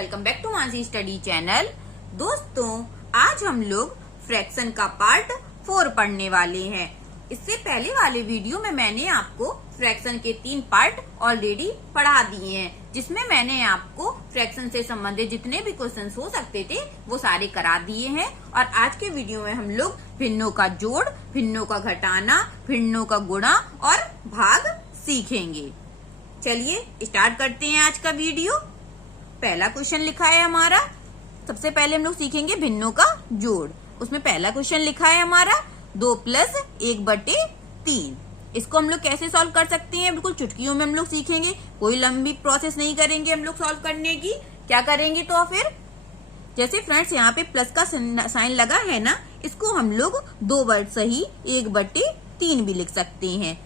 Welcome back to Mansi study channel. दोस्तों, आज हम लोग फ्रैक्शन का पार्ट 4 पढ़ने वाले हैं। इससे पहले वाले वीडियो में मैंने आपको फ्रैक्शन के 3 पार्ट ऑलरेडी पढ़ा दिए हैं, जिसमें मैंने आपको फ्रैक्शन से संबंधित जितने भी क्वेश्चंस हो सकते थे वो सारे करा दिए हैं। और आज के वीडियो में हम लोग भिन्नों का जोड़, भिन्नों का घटाना, भिन्नों का गुणा और भाग सीखेंगे। चलिए स्टार्ट करते हैं आज का वीडियो। पहला क्वेश्चन लिखा है हमारा, सबसे पहले हम लोग सीखेंगे भिन्नों का जोड़। उसमें पहला क्वेश्चन लिखा है हमारा 2 + 1/3। इसको हम लोग कैसे सॉल्व कर सकते हैं, बिल्कुल चुटकियों में हम लोग सीखेंगे। कोई लंबी प्रोसेस नहीं करेंगे हम लोग सॉल्व करने की। क्या करेंगे तो फिर, जैसे फ्रेंड्स यहाँ पे प्लस का साइन लगा है ना, इसको हम लोग 2 बार सही 1/3 भी लिख सकते हैं।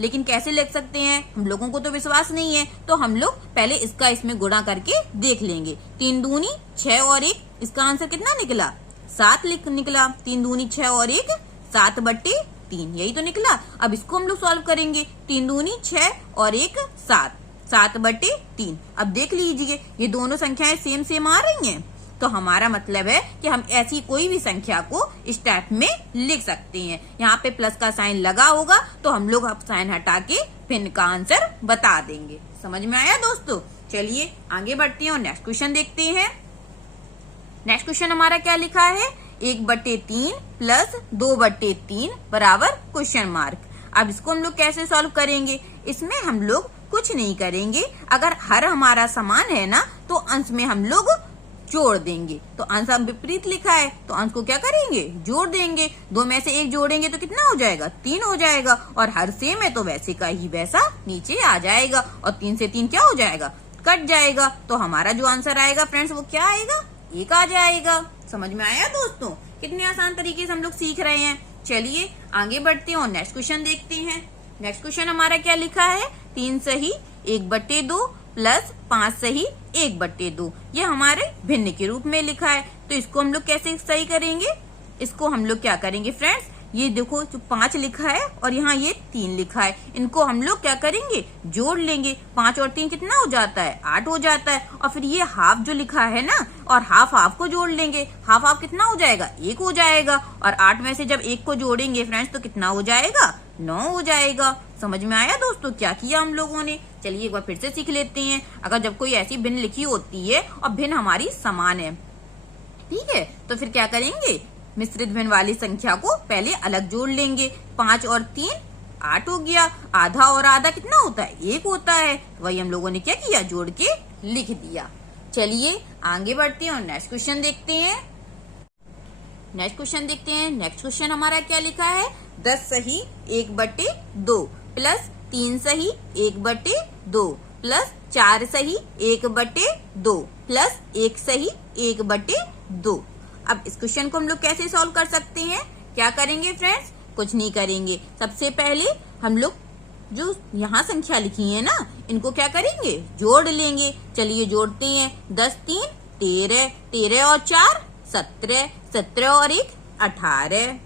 लेकिन कैसे लिख सकते हैं, हम लोगों को तो विश्वास नहीं है, तो हम लोग पहले इसका इसमें गुणा करके देख लेंगे। 3 दूनी 6 और 1, इसका आंसर कितना निकला? 7 निकला। 3 दूनी 6 और 1 7/3, यही तो निकला। अब इसको हम लोग सॉल्व करेंगे। 3 दूनी 6 और 1 7, 7/3। अब देख लीजिए ये दोनों संख्याएं सेम सेम आ रही हैं, तो हमारा मतलब है कि हम ऐसी कोई भी संख्या को इस टाइप में लिख सकते हैं। यहाँ पे प्लस का साइन लगा होगा तो हम लोग अब साइन हटा के भिन्न का आंसर बता देंगे। समझ में आया दोस्तों? चलिए आगे बढ़ते हैं और नेक्स्ट क्वेश्चन देखते हैं। नेक्स्ट क्वेश्चन हमारा क्या लिखा है? 1/3 + 2/3 बराबर क्वेश्चन मार्क। अब इसको हम लोग कैसे सॉल्व करेंगे? इसमें हम लोग कुछ नहीं करेंगे। अगर हर हमारा समान है ना, तो अंश में हम लोग जोड़ देंगे। तो अंश हम विपरीत लिखा है, तो अंश को क्या करेंगे? जोड़ देंगे। 2 में से 1 जोड़ेंगे तो कितना हो जाएगा? 3 हो जाएगा। और हर सेम है तो वैसे का ही वैसा नीचे आ जाएगा। और 3 से 3 क्या हो जाएगा? कट जाएगा। तो हमारा जो आंसर आएगा फ्रेंड्स वो क्या आएगा? 1 आ जाएगा। समझ में आया दोस्तों? कितने आसान तरीके से हम लोग सीख रहे हैं। चलिए आगे बढ़ते हैं और नेक्स्ट क्वेश्चन देखते हैं। नेक्स्ट क्वेश्चन हमारा क्या लिखा है? 3 सही 1/2 + 5 सही 1/2। ये हमारे भिन्न के रूप में लिखा है, तो इसको हम लोग कैसे सही करेंगे? इसको हम लोग क्या करेंगे फ्रेंड्स, ये देखो जो 5 लिखा है और यहाँ ये 3 लिखा है, इनको हम लोग क्या करेंगे? जोड़ लेंगे। 5 और 3 कितना हो जाता है? 8 हो जाता है। और फिर ये हाफ जो लिखा है ना, और हाफ हाफ को जोड़ लेंगे। हाफ हाफ कितना हो जाएगा? 1 हो जाएगा। और 8 में से जब 1 को जोड़ेंगे फ्रेंड्स तो कितना हो जाएगा? 9 हो जाएगा। समझ में आया दोस्तों क्या किया हम लोगों ने? चलिए एक बार फिर से सीख लेते हैं। अगर जब कोई ऐसी भिन्न लिखी होती है और भिन्न हमारी समान है, ठीक है, तो फिर क्या करेंगे? मिश्रित भिन्न वाली संख्या को पहले अलग जोड़ लेंगे। 5 और 3 8 हो गया। आधा और आधा कितना होता है? 1 होता है। वही हम लोगों ने क्या किया? जोड़ के लिख दिया। चलिए आगे बढ़ते हैं और नेक्स्ट क्वेश्चन देखते हैं। नेक्स्ट क्वेश्चन हमारा क्या लिखा है? 10 सही 1/2 + 3 सही 1/2 + 4 सही 1/2 + 1 सही 1/2। अब इस क्वेश्चन को हम लोग कैसे सॉल्व कर सकते हैं? क्या करेंगे फ्रेंड्स? कुछ नहीं करेंगे। सबसे पहले हम लोग जो यहाँ संख्या लिखी है ना, इनको क्या करेंगे? जोड़ लेंगे। चलिए जोड़ते हैं। 10 3 13, 13 और 4 17, 17 और 1 18।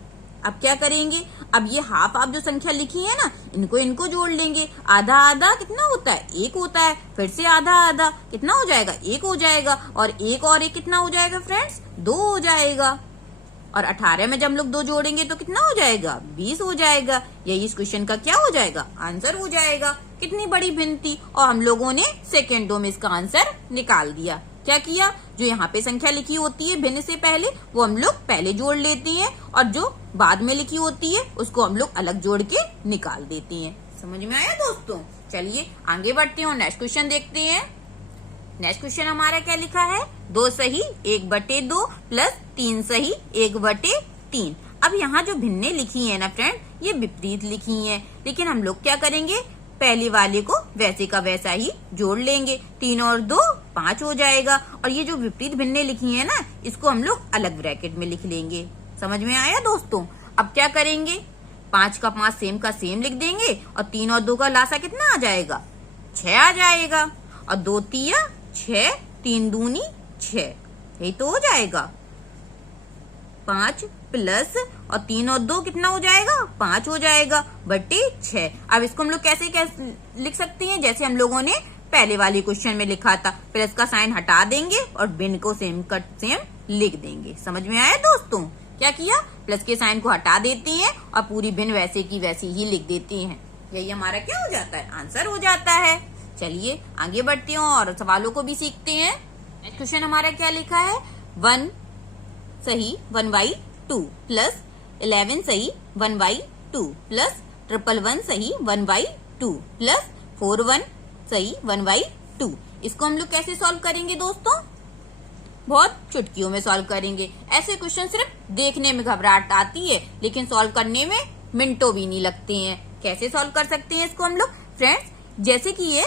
अब क्या करेंगे? अब ये हाफ हाफ जो संख्या लिखी है ना, इनको जोड़ लेंगे। आधा आधा कितना होता है? 1 होता है। फिर से आधा आधा कितना हो जाएगा? 1 हो जाएगा। और 1 कितना हो जाएगा फ्रेंड्स? 2 हो जाएगा। और 18 में जब हम लोग 2 जोड़ेंगे तो कितना हो जाएगा? 20 हो जाएगा। यही इस क्वेश्चन का क्या हो जाएगा? आंसर हो जाएगा। कितनी बड़ी भिन्न थी और हम लोगों ने सेकेंडों में इसका आंसर निकाल दिया। क्या किया? जो यहाँ पे संख्या लिखी होती है भिन्न से पहले, वो हम लोग पहले जोड़ लेते हैं, और जो बाद में लिखी होती है उसको हम लोग अलग जोड़ के निकाल देते हैं। समझ में आया दोस्तों? चलिए आगे बढ़ते हैं और नेक्स्ट क्वेश्चन देखते हैं। नेक्स्ट क्वेश्चन हमारा क्या लिखा है? 2 सही 1/2 + 3 सही 1/3। अब यहाँ जो भिन्ने लिखी है ना फ्रेंड, ये विपरीत लिखी है, लेकिन हम लोग क्या करेंगे? पहले वाले को वैसे का वैसा ही जोड़ लेंगे। 3 और 2 5 हो जाएगा। और ये जो विपरीत भिन्ने लिखी है ना, इसको हम लोग अलग ब्रैकेट में लिख लेंगे। समझ में आया दोस्तों? अब क्या करेंगे? 5 का 5 सेम का सेम लिख देंगे। और 3 और 2 का लासा कितना आ जाएगा? 6 आ जाएगा। और 2 3 6, 3 दूनी 6, यही तो हो जाएगा। 5 प्लस और 3 और 2 कितना हो जाएगा? 5 हो जाएगा बटे 6। अब इसको हम लोग कैसे लिख सकते हैं? जैसे हम लोगों ने पहले वाले क्वेश्चन में लिखा था। प्लस का साइन हटा देंगे और भिन्न को सेम कट सेम लिख देंगे। समझ में आया दोस्तों? क्या किया, प्लस के साइन को हटा देते हैं और पूरी भिन्न वैसे की वैसी ही लिख देते हैं। यही हमारा क्या हो जाता है, आंसर हो जाता है। चलिए आगे बढ़ते हैं और सवालों को भी सीखते हैं। क्वेश्चन हमारा क्या लिखा है, 1 सही 1/2 प्लस 11 सही 1/2 प्लस 111 सही 1/2 प्लस 41 सही 1/2। इसको हम लोग कैसे सॉल्व करेंगे दोस्तों? बहुत चुटकियों में सॉल्व करेंगे। ऐसे क्वेश्चन सिर्फ देखने में घबराहट आती है, लेकिन सॉल्व करने में मिनटों भी नहीं लगते हैं। कैसे सॉल्व कर सकते हैं इसको हम लोग फ्रेंड्स? जैसे कि ये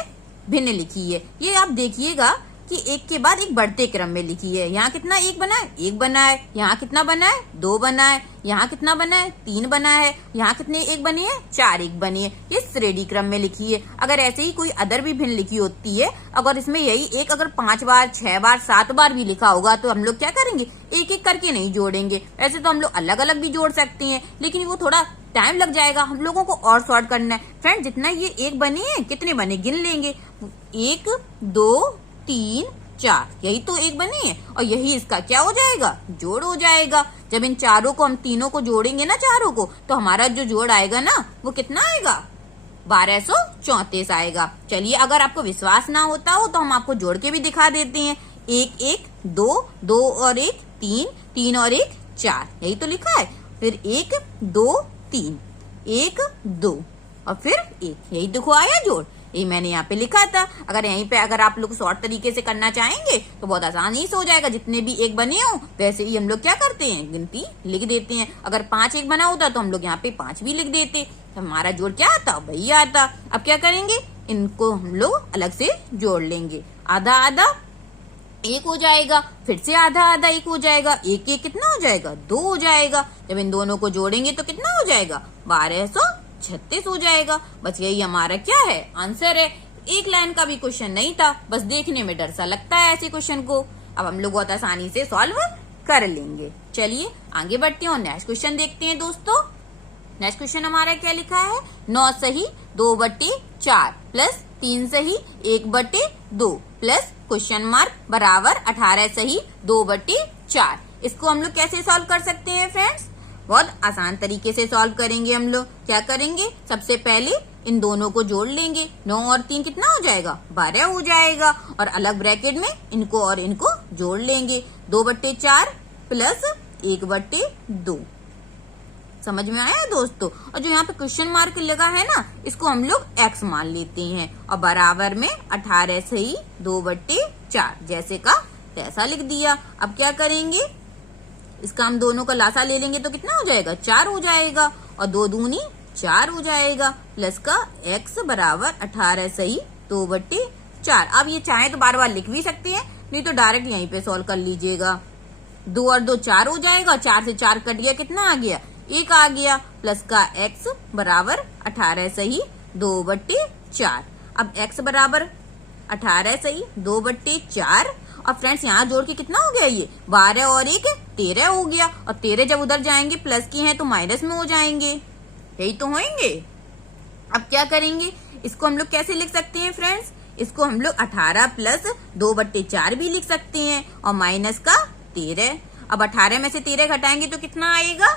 भिन्न लिखी है, ये आप देखिएगा कि एक के बाद एक बढ़ते क्रम में लिखी है। यहाँ कितना एक बना है, एक बना है। यहाँ कितना बना है, 2 बना है। यहाँ कितना बना है, 3 बना है। यहाँ कितने एक बने हैं, 4 एक बने हैं। ये श्रेणी क्रम में लिखी है। अगर ऐसे ही कोई अदर भी भिन्न लिखी होती है, अगर इसमें यही एक अगर 5 बार 6 बार 7 बार भी लिखा होगा तो हम लोग क्या करेंगे, एक एक करके नहीं जोड़ेंगे। ऐसे तो हम लोग अलग अलग भी जोड़ सकते हैं, लेकिन वो थोड़ा टाइम लग जाएगा। हम लोगों को और सॉर्ट करना है फ्रेंड। जितना ये एक बने हैं, कितने बने गिन लेंगे, 1 2 3 4, यही तो एक बनी है और यही इसका क्या हो जाएगा, जोड़ हो जाएगा। जब इन चारों को हम तीनों को जोड़ेंगे ना, चारों को, तो हमारा जो जोड़ आएगा ना वो कितना आएगा, 1234 आएगा। चलिए अगर आपको विश्वास ना होता हो तो हम आपको जोड़ के भी दिखा देते हैं। 1 1 2 2 और 1 3 3 और 1 4, यही तो लिखा है। फिर 1 2 3 1 2 और फिर 1, यही देखो आया जोड़। ये मैंने यहाँ पे लिखा था। अगर यहीं पे अगर आप लोग शॉर्ट तरीके से करना चाहेंगे तो बहुत आसानी से हो जाएगा। जितने भी एक बने हो वैसे ही हम लोग क्या करते हैं, गिनती लिख देते हैं। अगर 5 एक बना होता तो हम लोग यहाँ पे 5 भी लिख देते, तो हमारा जोड़ क्या आता, वही आता। अब क्या करेंगे, इनको हम लोग अलग से जोड़ लेंगे। आधा आधा 1 हो जाएगा, फिर से आधा आधा 1 हो जाएगा। 1 1 कितना हो जाएगा, 2 हो जाएगा। जब इन दोनों को जोड़ेंगे तो कितना हो जाएगा, 1236 हो जाएगा। बस यही हमारा क्या है, आंसर है। एक लाइन का भी क्वेश्चन नहीं था, बस देखने में डर सा लगता है ऐसे क्वेश्चन को। अब हम लोग बहुत आसानी से सॉल्व कर लेंगे। चलिए आगे बढ़ते हैं और नेक्स्ट क्वेश्चन देखते हैं दोस्तों। नेक्स्ट क्वेश्चन हमारा क्या लिखा है, 9 सही 2/4 प्लस 3 सही 1/2 प्लस क्वेश्चन मार्क बराबर 18 सही 2/4। इसको हम लोग कैसे सॉल्व कर सकते हैं फ्रेंड्स? बहुत आसान तरीके से सॉल्व करेंगे हम लोग। क्या करेंगे, सबसे पहले इन दोनों को जोड़ लेंगे। 9 और 3 कितना हो जाएगा, 12 हो जाएगा। और अलग ब्रैकेट में इनको और इनको जोड़ लेंगे। 2/4 प्लस 1/2। समझ में आया दोस्तों? और जो यहाँ पे क्वेश्चन मार्क लगा है ना, इसको हम लोग x मान लेते हैं और बराबर में 18 सही 2/4, जैसे का तैसा लिख दिया। अब क्या करेंगे, इसका हम दोनों का लासा ले लेंगे तो कितना हो जाएगा, 4 हो जाएगा। और 2 दूनी 4 हो जाएगा। प्लस का x बराबर 18 सही 2/4। अब ये चाहे तो बार बार लिख भी सकते हैं, नहीं तो डायरेक्ट यहीं पे सॉल्व कर लीजिएगा। 2 और 2 4 हो जाएगा। 4 से 4 कट गया, कितना आ गया, 1 आ गया। प्लस का x बराबर 18 सही 2/4। अब x बराबर 18 सही 2/4। और फ्रेंड्स यहाँ जोड़ के कितना हो गया, ये 12 और 1 13 हो गया। और 13 जब उधर जाएंगे प्लस की हैं तो माइनस में हो जाएंगे, यही तो होंगे। अब क्या करेंगे, इसको हम लोग कैसे लिख सकते हैं फ्रेंड्स? इसको हम लोग 18 प्लस 2/4 भी लिख सकते हैं और माइनस का 13। अब 18 में से 13 घटाएंगे तो कितना आएगा,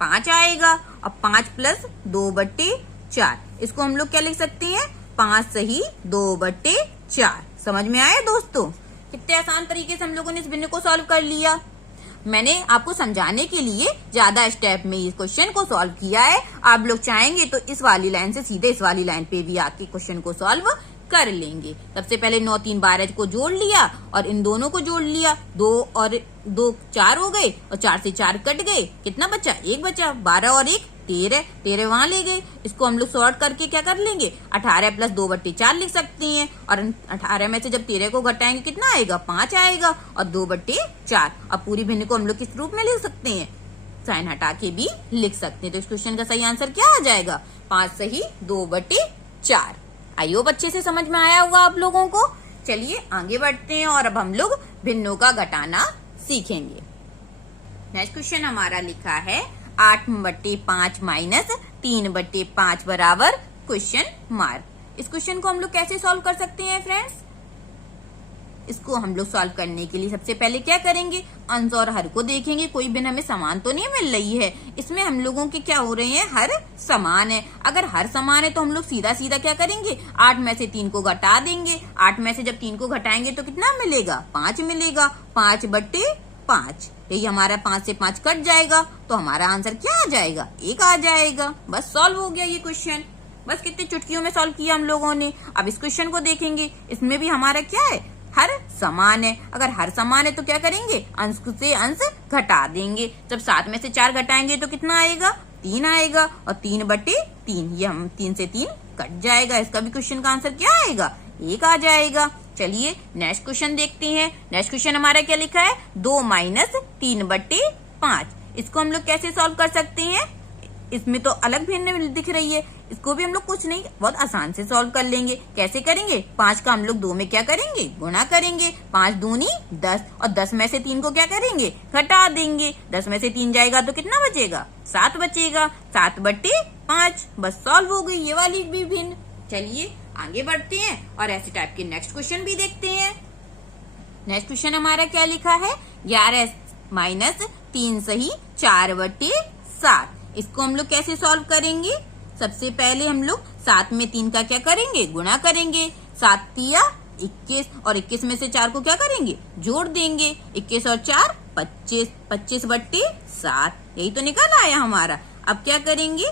5 आएगा। अब 5 प्लस 2/4, इसको हम लोग क्या लिख सकते हैं, 5 सही 2/4। समझ में आया दोस्तों? कितने आसान तरीके से हम लोगों ने इस भिन्न को सॉल्व कर लिया। मैंने आपको समझाने के लिए ज्यादा स्टेप में इस क्वेश्चन को सॉल्व किया है। आप लोग चाहेंगे तो इस वाली लाइन से सीधे इस वाली लाइन पे भी आके क्वेश्चन को सॉल्व कर लेंगे। सबसे पहले 9 3 12 को जोड़ लिया और इन दोनों को जोड़ लिया। 2 और 2 4 हो गए और 4 से 4 कट गए, कितना बचा, 1 बचा। 12 और 1 13, 13 वहां ले गए। इसको हम लोग सॉर्ट करके क्या कर लेंगे, 18 प्लस 2/4 लिख सकते हैं। और 18 में से जब 13 को घटाएंगे कितना आएगा, 5 आएगा। और 2/4। अब पूरी भिन्न को हम लोग किस रूप में लिख सकते हैं, साइन हटा के भी लिख सकते हैं। तो इस क्वेश्चन का सही आंसर क्या आ जाएगा, 5 सही 2/4। आई होप अच्छे से समझ में आया होगा आप लोगों को। चलिए आगे बढ़ते हैं और अब हम लोग भिन्नों का घटाना सीखेंगे। नेक्स्ट क्वेश्चन हमारा लिखा है 8/5 माइनस 3/5 बराबर क्वेश्चन मार्क। इस क्वेश्चन को हम लोग कैसे सॉल्व कर सकते हैं फ्रेंड्स? इसको हम लोग सॉल्व करने के लिए सबसे पहले क्या करेंगे, अंश और हर को देखेंगे, कोई भिन्न हमें समान तो नहीं मिल रही है। इसमें हम लोगों के क्या हो रहे हैं, हर समान है। अगर हर समान है तो हम लोग सीधा सीधा क्या करेंगे, 8 में से 3 को घटा देंगे। 8 में से जब 3 को घटाएंगे तो कितना मिलेगा, 5 मिलेगा। 5/5, यही हमारा 5 से 5 कट जाएगा, तो हमारा आंसर क्या आ जाएगा, 1 आ जाएगा। बस सॉल्व हो गया ये क्वेश्चन। बस कितनी चुटकियों में सॉल्व किया हम लोगों ने। अब इस क्वेश्चन को देखेंगे, इसमें भी हमारा क्या है, हर समान है। अगर हर समान है तो क्या करेंगे, अंश से अंश घटा देंगे। जब 7 में से 4 घटाएंगे तो कितना आएगा, 3 आएगा। और 3/3, ये हम 3 से 3 कट जाएगा। इसका भी क्वेश्चन का आंसर क्या आएगा, 1 आ जाएगा। चलिए नेक्स्ट क्वेश्चन देखते हैं। नेक्स्ट क्वेश्चन हमारा क्या लिखा है, 2 - 3/5। इसको हम लोग कैसे सॉल्व कर सकते हैं? इसमें तो अलग भिन्न दिख रही है, इसको भी हम लोग कुछ नहीं बहुत आसान से सॉल्व कर लेंगे। कैसे करेंगे, 5 का हम लोग 2 में क्या करेंगे, गुणा करेंगे। 5 दूनी 10, और 10 में से 3 को क्या करेंगे, घटा देंगे। 10 में से 3 जाएगा तो कितना बचेगा, 7 बचेगा। 7/5, बस सॉल्व हो गई ये वाली भी भिन्न। चलिए आगे बढ़ते हैं और ऐसे टाइप के नेक्स्ट क्वेश्चन भी देखते हैं। नेक्स्ट क्वेश्चन हमारा क्या लिखा है, 11 - 3 सही 4/7। इसको हम लोग कैसे सॉल्व करेंगे? सबसे पहले हम लोग 7 में 3 का क्या करेंगे, गुणा करेंगे। 7 तिया 21, और 21 में से 4 को क्या करेंगे, जोड़ देंगे। 21 और 4 25, 25/7, यही तो निकल आया हमारा। अब क्या करेंगे,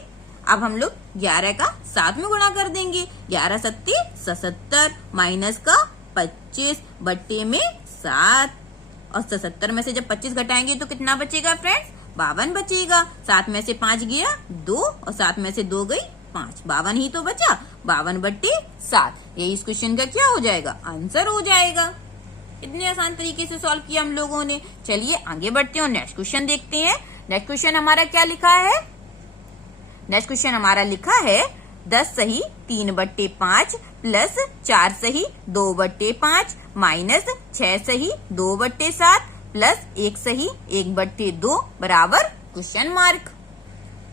अब हम लोग 11 का 7 में गुणा कर देंगे। 11 × 7 = 77, माइनस का 25 बट्टे में 7, और 77 में से जब 25 घटाएंगे तो कितना बचेगा फ्रेंड्स, 52 बचेगा। 7 में से 5 गया 2, और 7 में से 2 गई 5, 52 ही तो बचा। 52/7, यही इस क्वेश्चन का क्या हो जाएगा, आंसर हो जाएगा। इतने आसान तरीके से सॉल्व किया हम लोगों ने। चलिए आगे बढ़ते हैं और नेक्स्ट क्वेश्चन देखते हैं। नेक्स्ट क्वेश्चन हमारा क्या लिखा है, नेक्स्ट क्वेश्चन हमारा लिखा है 10 सही 3/5 प्लस 4 सही 2/5 माइनस 6 सही 2/7 प्लस 1 सही 1/2 बराबर क्वेश्चन मार्क।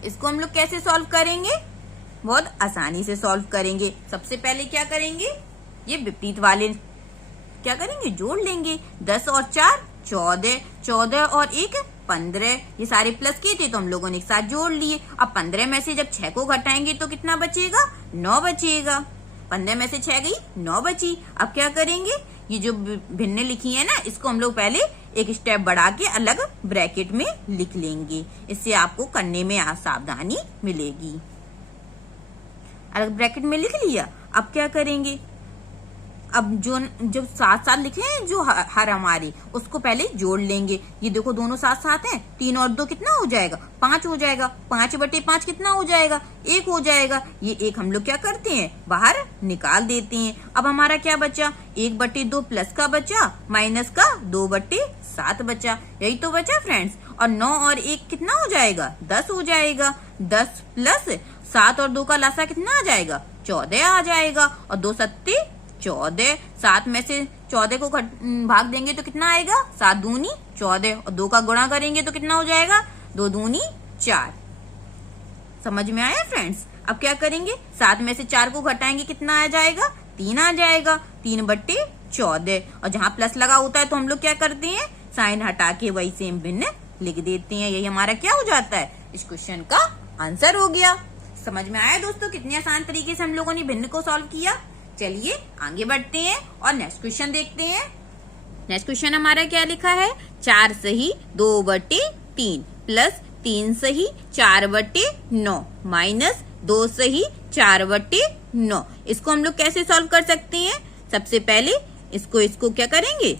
इसको हम लोग कैसे सॉल्व करेंगे, बहुत आसानी से सॉल्व करेंगे। सबसे पहले क्या करेंगे, ये विपरीत वाले क्या करेंगे, जोड़ लेंगे। 10 और 4 14, 14 और 1 15, ये सारे प्लस किए थे तो हम लोगों ने एक साथ जोड़ लिए। अब 15 में से जब 6 को घटाएंगे तो कितना बचेगा, 9 बचेगा। 15 में से 6 गई 9 बची। अब क्या करेंगे, ये जो भिन्न लिखी है ना, इसको हम लोग पहले एक स्टेप बढ़ा के अलग ब्रैकेट में लिख लेंगे। इससे आपको करने में सावधानी मिलेगी। अलग ब्रैकेट में लिख लिया। अब क्या करेंगे, अब जो साथ साथ लिखे हैं जो हर हमारे, उसको पहले जोड़ लेंगे। ये देखो दोनों साथ साथ हैं, 3 और 2 कितना हो जाएगा, 5 हो जाएगा। 5/5 कितना हो जाएगा, 1 हो जाएगा। ये 1 हम लोग क्या करते हैं, बाहर निकाल देते हैं। अब हमारा क्या बचा, 1/2 प्लस का बचा, माइनस का 2/7 बचा। यही तो बचा फ्रेंड्स। और 9 और 1 कितना हो जाएगा, 10 हो जाएगा। 10 प्लस 7 और 2 का लासा कितना आ जाएगा, 14 आ जाएगा। और 2 सत्ते 14, 7 में से 14 को भाग देंगे तो कितना आएगा, 7 दूनी 14, और 2 का गुणा करेंगे तो कितना हो जाएगा, 2 दूनी 4। समझ में आया फ्रेंड्स? अब क्या करेंगे, 7 में से 4 को घटाएंगे कितना आ जाएगा, 3 आ जाएगा। 3/14, और जहां प्लस लगा होता है तो हम लोग क्या करते हैं, साइन हटा के वही सेम भिन्न लिख देते हैं। यही हमारा क्या हो जाता है, इस क्वेश्चन का आंसर हो गया। समझ में आया दोस्तों, कितने आसान तरीके से हम लोगों ने भिन्न को सॉल्व किया। चलिए आगे बढ़ते हैं और नेक्स्ट क्वेश्चन देखते हैं। नेक्स्ट क्वेश्चन हमारा क्या लिखा है, 4 सही 2/3 प्लस 3 सही 4/9 माइनस 2 सही 4/9। इसको हम लोग कैसे सॉल्व कर सकते हैं? सबसे पहले इसको क्या करेंगे,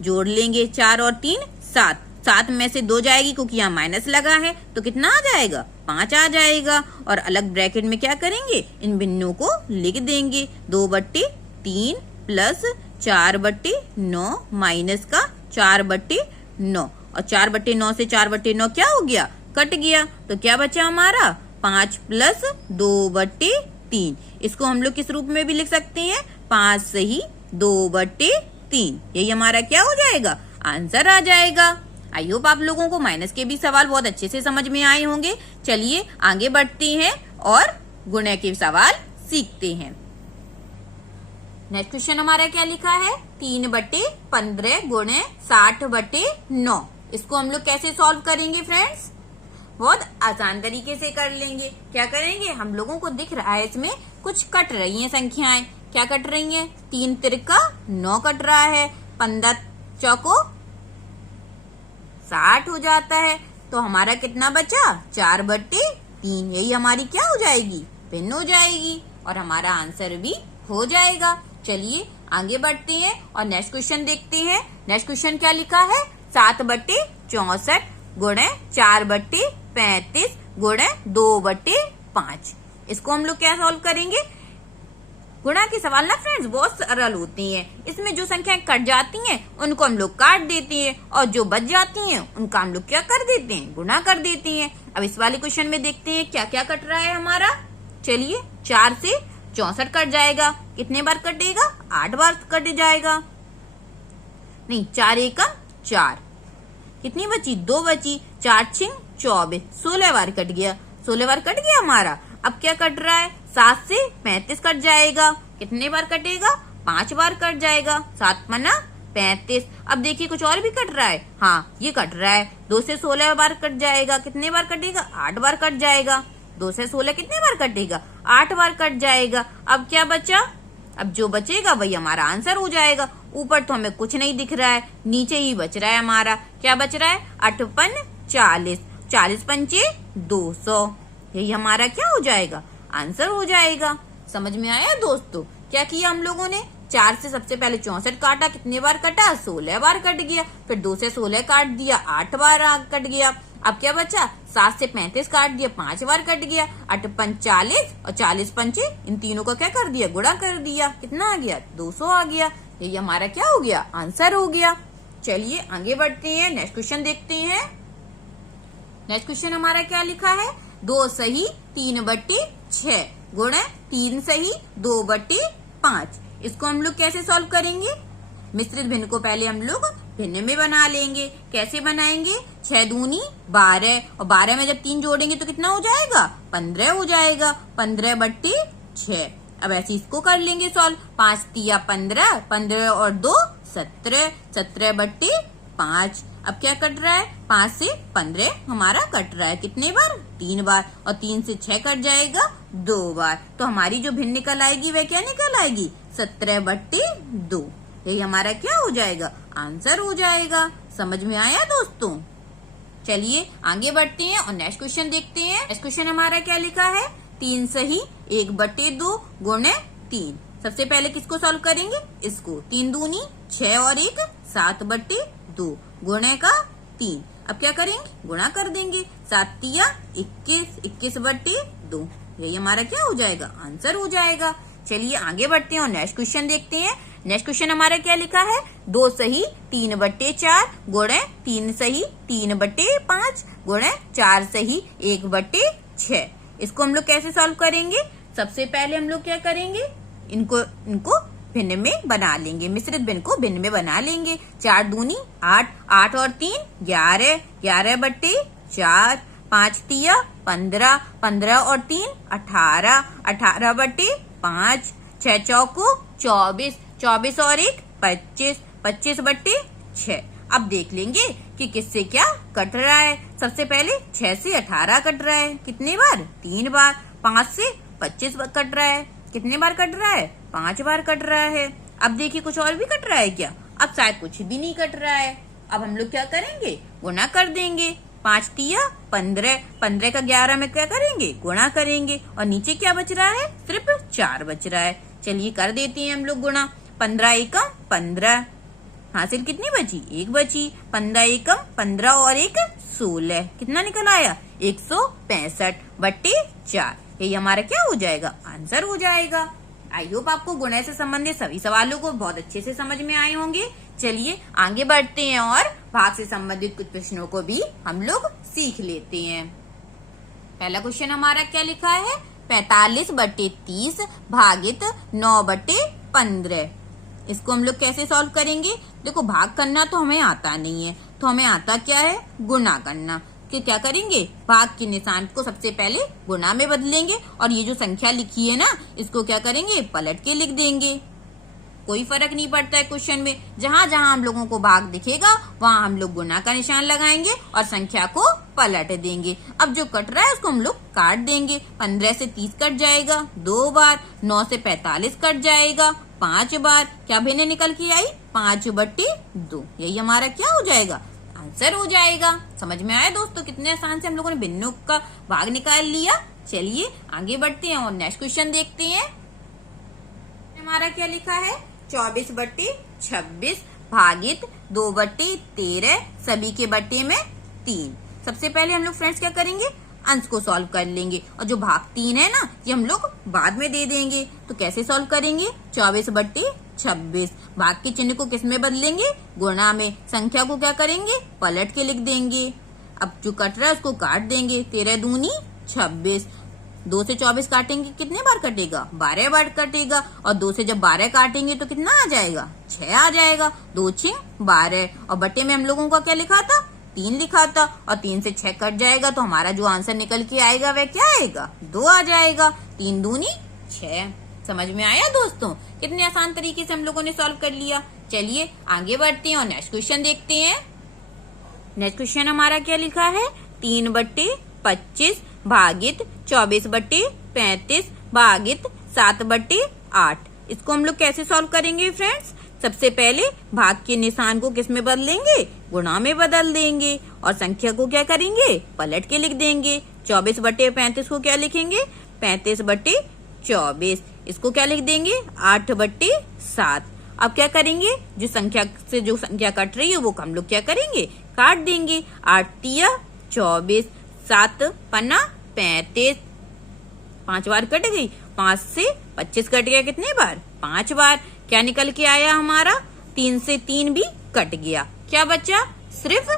जोड़ लेंगे। 4 और 3 7, 7 में से 2 जाएगी क्योंकि यहाँ माइनस लगा है, तो कितना आ जाएगा, 5 आ जाएगा। और अलग ब्रैकेट में क्या करेंगे, इन भिन्नों को लिख देंगे। 2/3 प्लस 4/9 माइनस का 4/9, और 4/9 से 4/9 क्या हो गया, कट गया। तो क्या बचा हमारा, 5 प्लस 2/3। इसको हम लोग किस रूप में भी लिख सकते हैं, 5 सही 2/3। यही हमारा क्या हो जाएगा, आंसर आ जाएगा। आई होप आप लोगों को माइनस के भी सवाल बहुत अच्छे से समझ में आए होंगे। चलिए आगे बढ़ते हैं और गुणा के सवाल सीखते हैं। नेक्स्ट क्वेश्चन हमारा क्या लिखा है, 3/15 गुणे 60/9। इसको हम लोग कैसे सॉल्व करेंगे फ्रेंड्स? बहुत आसान तरीके से कर लेंगे। क्या करेंगे, हम लोगों को दिख रहा है इसमें कुछ कट रही हैं संख्याएं। क्या कट रही हैं? 3 तिरका 9 कट रहा है, 15 चौको 60 हो जाता है। तो हमारा कितना बचा? 4/3। यही हमारी क्या हो जाएगी? भिन्न हो जाएगी और हमारा आंसर भी हो जाएगा। चलिए आगे बढ़ते हैं और नेक्स्ट क्वेश्चन देखते हैं। नेक्स्ट क्वेश्चन क्या लिखा है, 7/64 गुणे 4/35 गुणे 2/5। इसको हम लोग क्या सॉल्व करेंगे? गुणा के सवाल ना फ्रेंड्स बहुत सरल होती हैं। इसमें जो संख्याएं कट जाती हैं उनको हम लोग काट देते हैं और जो बच जाती हैं उनका हम लोग क्या कर देते हैं? गुणा कर देते हैं। अब इस वाले क्वेश्चन में देखते हैं क्या क्या कट रहा है हमारा। चलिए 4 से 64 कट जाएगा। कितने बार कटेगा? 8 बार कट जाएगा। नहीं, 4 एकम 4। कितनी बची? 2 बची। 4 छिंग 24, 16 बार कट गया। 16 बार कट गया हमारा। अब क्या कट रहा है? 7 से 35 कट जाएगा। कितने बार कटेगा? 5 बार कट जाएगा। 7 पन्ना 35। अब देखिए कुछ और भी कट रहा है। हाँ, ये कट रहा है। 2 से 16 बार कट जाएगा। कितने बार कटेगा? 8 बार कट जाएगा। 2 से 16 कितने बार कटेगा? 8 बार कट जाएगा। अब क्या बचा? अब जो बचेगा वही हमारा आंसर हो जाएगा। ऊपर तो हमें कुछ नहीं दिख रहा है, नीचे ही बच रहा है हमारा। क्या बच रहा है? 8 पन 40, 40 पंचे 200। यही हमारा क्या हो जाएगा? आंसर हो जाएगा। समझ में आया दोस्तों? क्या किया हम लोगों ने? 4 से सबसे पहले 64 काटा। कितने बार कटा? 16 बार कट गया। फिर 2 से 16 काट दिया, 8 बार कट गया। अब क्या बचा? 7 से 35 काट दिया, 5 बार कट गया। 8 पंच 40 और 40 पंचे, इन तीनों का क्या कर दिया? गुणा कर दिया। कितना आ गया? 200 आ गया। यही हमारा क्या हो गया? आंसर हो गया। चलिए आगे बढ़ते हैं, नेक्स्ट क्वेश्चन देखते हैं। नेक्स्ट क्वेश्चन हमारा क्या लिखा है, 2 सही 3/6 गुणे 3 सही 2/5। इसको हम लोग कैसे सॉल्व करेंगे? मिश्रित भिन्न को पहले हम लोग भिन्न में बना लेंगे। कैसे बनाएंगे? 6 दूनी 12 और 12 में जब 3 जोड़ेंगे तो कितना हो जाएगा? 15 हो जाएगा। 15/6। अब ऐसे इसको कर लेंगे सॉल्व। 5 तिया 15, 15 और 2 17, 17/5। अब क्या कट रहा है? 5 से 15 हमारा कट रहा है। कितने बार? 3 बार। और 3 से 6 कट जाएगा 2 बार। तो हमारी जो भिन्न निकल आएगी वह क्या निकल आएगी? 17/2। यही हमारा क्या हो जाएगा? आंसर हो जाएगा। समझ में आया दोस्तों? चलिए आगे बढ़ते हैं और नेक्स्ट क्वेश्चन देखते हैं। नेक्स्ट क्वेश्चन हमारा क्या लिखा है, 3 सही 1/2 गुणे 3। सबसे पहले किसको सॉल्व करेंगे? इसको। 3 दूनी 6 और 1 7/2 गुणे का 3। अब क्या करेंगे? गुणा कर देंगे। 7 तिया 21, 21/2। यही हमारा क्या हो जाएगा? आंसर हो जाएगा। चलिए आगे बढ़ते हैं और नेक्स्ट क्वेश्चन देखते हैं। नेक्स्ट क्वेश्चन हमारा क्या लिखा है, 2 सही 3/4 गुणे 3 सही 3/5 गुणे 4 सही 1/6। इसको हम लोग कैसे सॉल्व करेंगे? सबसे पहले हम लोग क्या करेंगे? इनको भिन्न में बना लेंगे। मिश्रित भिन्न को भिन्न में बना लेंगे। 4 दूनी 8, 8 और 3 11, 11/4। 5 तिया 15, 15 और 3 18, 18/5। 6 चौको 24, 24 और 1 25, 25/6। अब देख लेंगे कि किससे क्या कट रहा है। सबसे पहले 6 से 18 कट रहा है। कितने बार? 3 बार। 5 से 25 कट रहा है। कितने बार कट रहा है? 5 बार कट रहा है। अब देखिए कुछ और भी कट रहा है क्या? अब शायद कुछ भी नहीं कट रहा है। अब हम लोग क्या करेंगे? गुणा कर देंगे। 5 तिया 15, 15 का 11 में क्या करेंगे? गुणा करेंगे। और नीचे क्या बच रहा है? सिर्फ 4 बच रहा है। चलिए कर देते हैं हम लोग गुणा। 15 एकम 15। हासिल कितनी बची? 1 बची। 15 एकम 15 और 1 16। कितना निकल आया? 165/4। यही हमारा क्या हो जाएगा? आंसर हो जाएगा। आई होप आपको गुणा से संबंधित सभी सवालों को बहुत अच्छे से समझ में आए होंगे। चलिए आगे बढ़ते हैं और भाग से संबंधित कुछ प्रश्नों को भी हम लोग सीख लेते हैं। पहला क्वेश्चन हमारा क्या लिखा है, 45/30 भागित 9/15। इसको हम लोग कैसे सॉल्व करेंगे? देखो भाग करना तो हमें आता नहीं है, तो हमें आता क्या है? गुणा करना। कि क्या करेंगे? भाग के निशान को सबसे पहले गुणा में बदलेंगे और ये जो संख्या लिखी है ना, इसको क्या करेंगे? पलट के लिख देंगे। कोई फर्क नहीं पड़ता है क्वेश्चन में। जहां जहां हम लोगों को भाग दिखेगा वहां हम लोग गुना का निशान लगाएंगे और संख्या को पलट देंगे। अब जो कट रहा है उसको हम लोग काट देंगे। 15 से 30 कट जाएगा 2 बार, 9 से 45 कट जाएगा 5 बार। क्या भिन्न निकल के आई? 5/2। यही हमारा क्या हो जाएगा? आंसर हो जाएगा। समझ में आया दोस्तों? कितने आसान से हम लोगों ने भिन्नों का भाग निकाल लिया। चलिए आगे बढ़ते हैं और नेक्स्ट क्वेश्चन देखते हैं। हमारा क्या लिखा है? 24/26 भागित 2/13 सभी के बट्टे में 3। सबसे पहले हम लोग फ्रेंड्स क्या करेंगे? अंश को सॉल्व कर लेंगे और जो भाग 3 है ना ये हम लोग बाद में दे देंगे। तो कैसे सॉल्व करेंगे? 24/26 भाग के चिन्ह को किस में बदलेंगे? गुणा में। संख्या को क्या करेंगे? पलट के लिख देंगे। अब जो कट रहा है उसको काट देंगे। 13 दूनी 26। 2 से 24 काटेंगे कितने बार कटेगा? 12 बार कटेगा। और 2 से जब 12 काटेंगे तो कितना आ जाएगा? 6 आ जाएगा। 2 6 12। और बट्टे में हम लोगों का क्या लिखा था? 3 लिखा था। और 3 से 6 कट जाएगा तो हमारा जो आंसर निकल के आएगा वह क्या आएगा? 2 आ जाएगा। 3 दूनी 6। समझ में आया दोस्तों? कितने आसान तरीके से हम लोगों ने सॉल्व कर लिया। चलिए आगे बढ़ते हैं और नेक्स्ट क्वेश्चन देखते हैं। नेक्स्ट क्वेश्चन हमारा क्या लिखा है? 3/25 भागित 24/35 भागित 7/8। इसको हम लोग कैसे सॉल्व करेंगे फ्रेंड्स? सबसे पहले भाग के निशान को किस में बदलेंगे? गुणा में बदल देंगे। और संख्या को क्या करेंगे? पलट के लिख देंगे। 24/35 को क्या लिखेंगे? 35/24। इसको क्या लिख देंगे? 8/7। अब क्या करेंगे? जो संख्या कट रही है वो हम लोग क्या करेंगे? काट देंगे। 8 तिया 24, 7 पन्ना 35। 5 बार कट गई। 5 से 25 कट गया कितने बार? 5 बार। क्या निकल के आया हमारा? 3 से 3 भी कट गया। क्या बचा? सिर्फ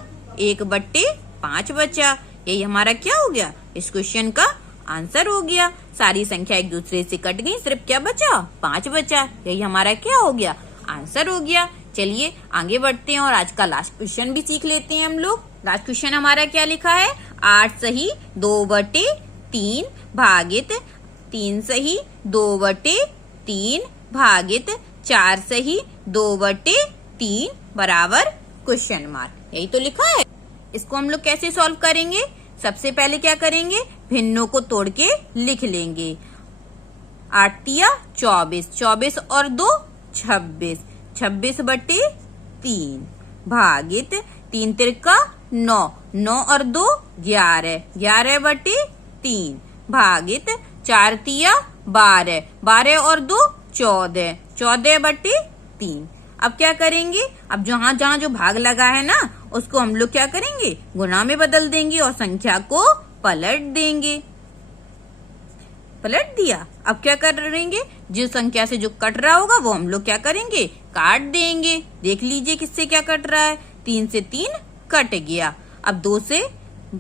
1/5 बचा। यही हमारा क्या हो गया? इस क्वेश्चन का आंसर हो गया। सारी संख्या एक दूसरे से कट गई, सिर्फ क्या बचा? 5 बचा। यही हमारा क्या हो गया? आंसर हो गया। चलिए आगे बढ़ते हैं और आज का लास्ट क्वेश्चन भी सीख लेते हैं हम लोग। लास्ट क्वेश्चन हमारा क्या लिखा है? 8 सही 2/3 भागित 3 सही 2/3 भागित 4 सही 2/3 बराबर क्वेश्चन मार्क। यही तो लिखा है। इसको हम लोग कैसे सॉल्व करेंगे? सबसे पहले क्या करेंगे? भिन्नों को तोड़ के लिख लेंगे। 8 तिया 24, 24 और 2 26, 26/3 भागित 3 तिरका 9, 9 और 2 11, 11/3 भागित 4 तिया 12, 12 और 2 14, 14/3। अब क्या करेंगे? अब जहां जहां जो भाग लगा है ना उसको हम लोग क्या करेंगे? गुणा में बदल देंगे और संख्या को पलट देंगे। पलट दिया। अब क्या करेंगे? जिस संख्या से जो कट रहा होगा वो हम लोग क्या करेंगे? काट देंगे। देख लीजिए किससे क्या कट रहा है? 3 से 3 कट गया। अब 2 से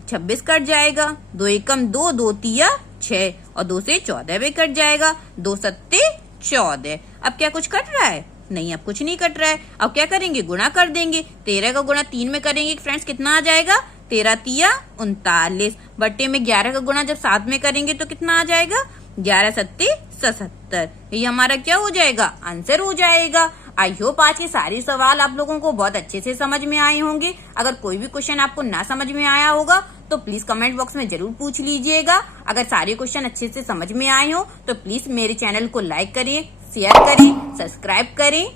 26 कट जाएगा। 2 एकम 2, 2 तिया 6 और 2 से 14 भी कट जाएगा। 2 सत्ते 14। अब क्या कुछ कट रहा है? नहीं, अब कुछ नहीं कट रहा है। अब क्या करेंगे? गुणा कर देंगे। 13 का गुणा 3 में करेंगे फ्रेंड्स कितना आ जाएगा? 13 तिया 39। बट्टे में 11 का गुणा जब 7 में करेंगे तो कितना आ जाएगा? 11 सत्ते 77। ये हमारा क्या हो जाएगा? आंसर हो जाएगा। आई होप आज के सारे सवाल आप लोगों को बहुत अच्छे से समझ में आए होंगे। अगर कोई भी क्वेश्चन आपको ना समझ में आया होगा तो प्लीज कमेंट बॉक्स में जरूर पूछ लीजिएगा। अगर सारे क्वेश्चन अच्छे से समझ में आए हो तो प्लीज मेरे चैनल को लाइक करें, शेयर करें, सब्सक्राइब करें।